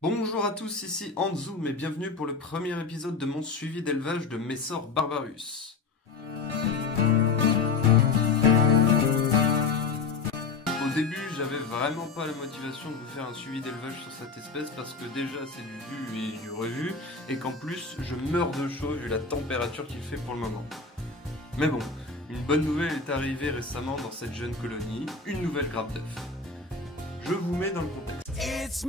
Bonjour à tous, ici Anzoum et bienvenue pour le premier épisode de mon suivi d'élevage de Messor Barbarus. Au début, j'avais vraiment pas la motivation de vous faire un suivi d'élevage sur cette espèce parce que déjà c'est du vu et du revu et qu'en plus je meurs de chaud vu la température qu'il fait pour le moment. Mais bon, une bonne nouvelle est arrivée récemment dans cette jeune colonie, une nouvelle grappe d'œufs. Je vous mets dans le contexte.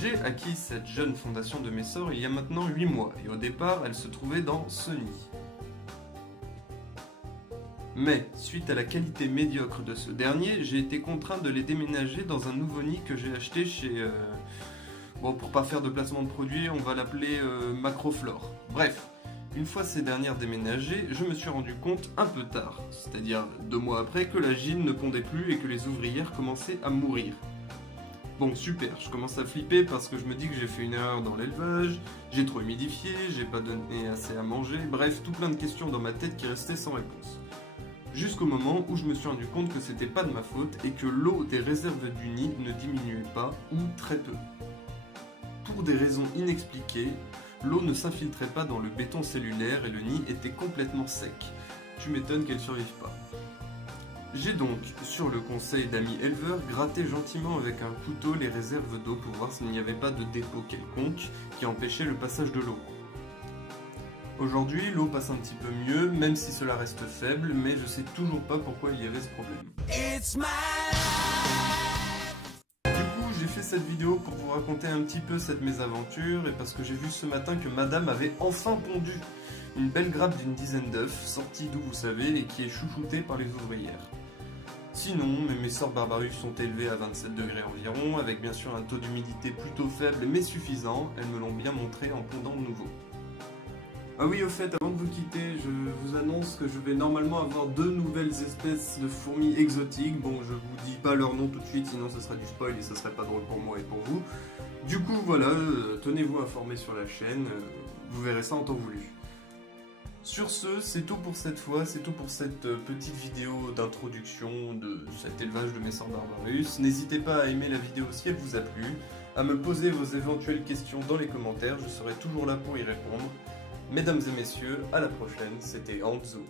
J'ai acquis cette jeune fondation de Messor il y a maintenant 8 mois, et au départ, elle se trouvait dans ce nid. Mais, suite à la qualité médiocre de ce dernier, j'ai été contraint de les déménager dans un nouveau nid que j'ai acheté chez... Bon, pour pas faire de placement de produit, on va l'appeler Macroflore. Bref, une fois ces dernières déménagées, je me suis rendu compte un peu tard, c'est-à-dire 2 mois après, que la gine ne pondait plus et que les ouvrières commençaient à mourir. Bon, super, je commence à flipper parce que je me dis que j'ai fait une erreur dans l'élevage, j'ai trop humidifié, j'ai pas donné assez à manger, bref, tout plein de questions dans ma tête qui restaient sans réponse. Jusqu'au moment où je me suis rendu compte que c'était pas de ma faute et que l'eau des réserves du nid ne diminuait pas, ou très peu. Pour des raisons inexpliquées, l'eau ne s'infiltrait pas dans le béton cellulaire et le nid était complètement sec. Tu m'étonnes qu'elle survive pas. J'ai donc, sur le conseil d'amis éleveurs, gratté gentiment avec un couteau les réserves d'eau pour voir s'il n'y avait pas de dépôt quelconque qui empêchait le passage de l'eau. Aujourd'hui, l'eau passe un petit peu mieux, même si cela reste faible, mais je sais toujours pas pourquoi il y avait ce problème. Du coup, j'ai fait cette vidéo pour vous raconter un petit peu cette mésaventure et parce que j'ai vu ce matin que madame avait enfin pondu une belle grappe d'une dizaine d'œufs, sortie d'où vous savez et qui est chouchoutée par les ouvrières. Sinon, mes Messor Barbarus sont élevés à 27 degrés environ, avec bien sûr un taux d'humidité plutôt faible mais suffisant, elles me l'ont bien montré en pondant de nouveau. Ah oui, au fait, avant de vous quitter, je vous annonce que je vais normalement avoir 2 nouvelles espèces de fourmis exotiques. Bon, je vous dis pas leur nom tout de suite, sinon ce serait du spoil et ce serait pas drôle pour moi et pour vous. Du coup, voilà, tenez-vous informés sur la chaîne, vous verrez ça en temps voulu. Sur ce, c'est tout pour cette fois, c'est tout pour cette petite vidéo d'introduction de cet élevage de Messor Barbarus. N'hésitez pas à aimer la vidéo si elle vous a plu, à me poser vos éventuelles questions dans les commentaires, je serai toujours là pour y répondre. Mesdames et messieurs, à la prochaine, c'était Anzoum.